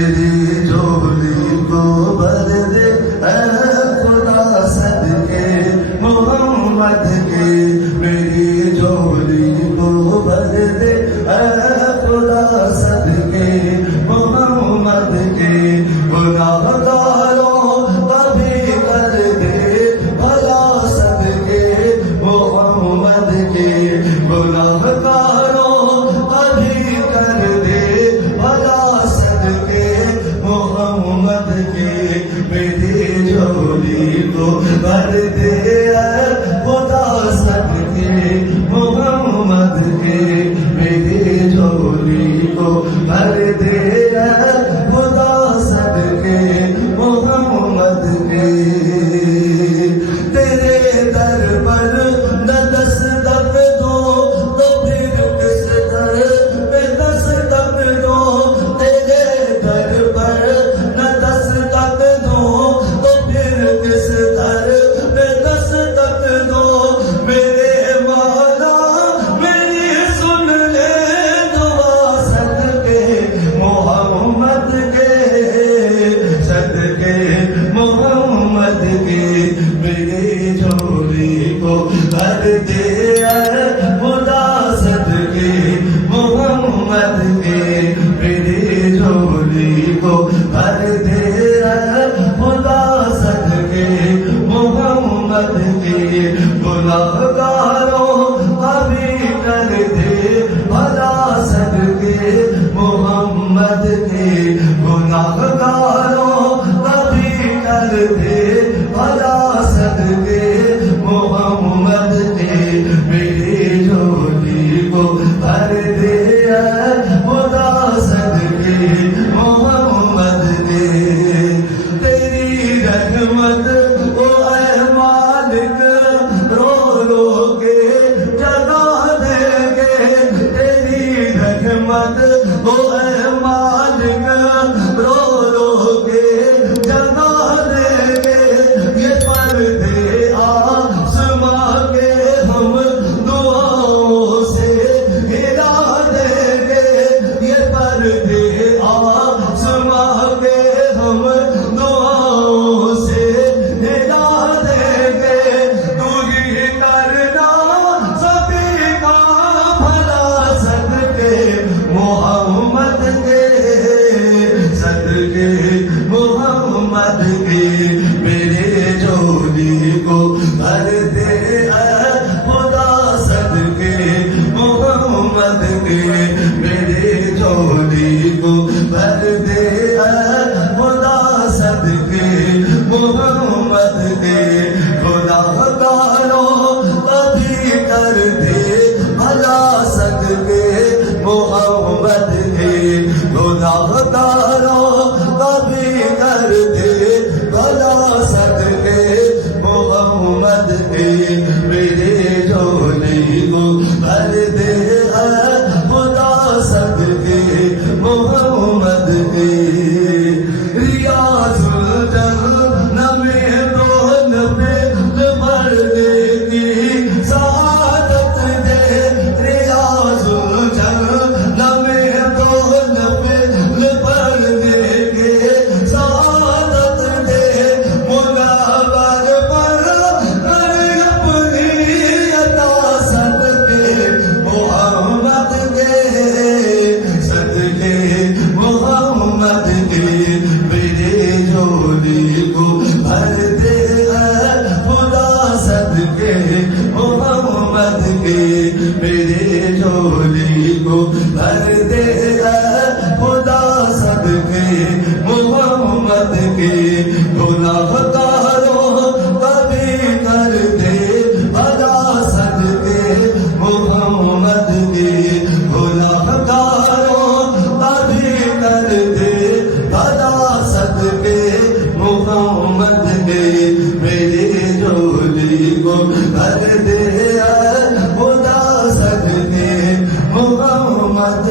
میری جھولی کو بھر دے اے خدا صدقے محمد کے، میری جھولی کو بھر دے اے خدا صدقے محمد کے، گناہ گاروں کا بھی کر دے بھلا صدقے محمد کے، گناہ گاروں کا بھی کر دے بھلا صدقے محمد کے، میری جھولی کو بھر دے اے خدا صدقے محمد کے، میری جھولی کو بھر دے اے خدا صدقے محمد کے، تیرے در پر نہ دستک دو تو پھر کس در پہ دستک دو، تیرے در پر نہ دستک دو تو پھر کس در پہ دستک دو، میرے مولا میری سن لے دعا صدقے محمد کے، صدقے محمد کے، میری جھولی کو بھر دے اے خدا صدقے محمد کے، میری جھولی کو بھر دے اے خدا صدقے محمد کے، گناہ گاروں کا بھی کر دے بھلا صدقے محمد کے، گناہ گاروں کا بھی کر دے بھلا صدقے محمد کے، میری جھولی کو بھر دے اے خدا صدقے محمد کے، تیری رحمت او اے مالک رو رو کے جگا دیں گے، تیری رحمت او اے مالک رو رو کے جگا دیں گے، یہ پردے آسماں کے ہم دعاؤں سے ہلا دیں گے، یہ پردے آسماں کے ہم دعاؤں سے ہلا دیں گے، تو ہی کرنا سبھی کا بھلا صدقے محمد کے، صدقے محمد کے، میرے جھولی کو بھر دے اے خدا صدقے محمد کے، میرے جھولی کو بھر دے اے خدا صدقے محمد کے، گناہ گاروں کا بھی کر دے بھلا صدقے محمد کے، گناہ گاروں کا بھی کر دے بھلا صدقے محمد کے، میرے جھولی کو بھر دے اے خدا صدقے محمد کے، ریاض الجنہ میں دون پہ بھرنے کی سعادت دے، ریاض الجنہ میں دون پہ بھرنے کی سعادت دے، منور پر کر اپنی عطا صدقے محمد کے، صدقے محمد کے، میرے جھولی کو بھر دے اے خدا صدقے محمد کے، میرے جھولی کو بھر دے اے خدا صدقے محمد کے، گناہ گاروں کا بھی کر دے بھلا صدقے محمد کے، گناہ گاروں کا بھی کر دے بھلا صدقے محمد کے، میری جھولی کو بھر دے اے خدا صدقے محمد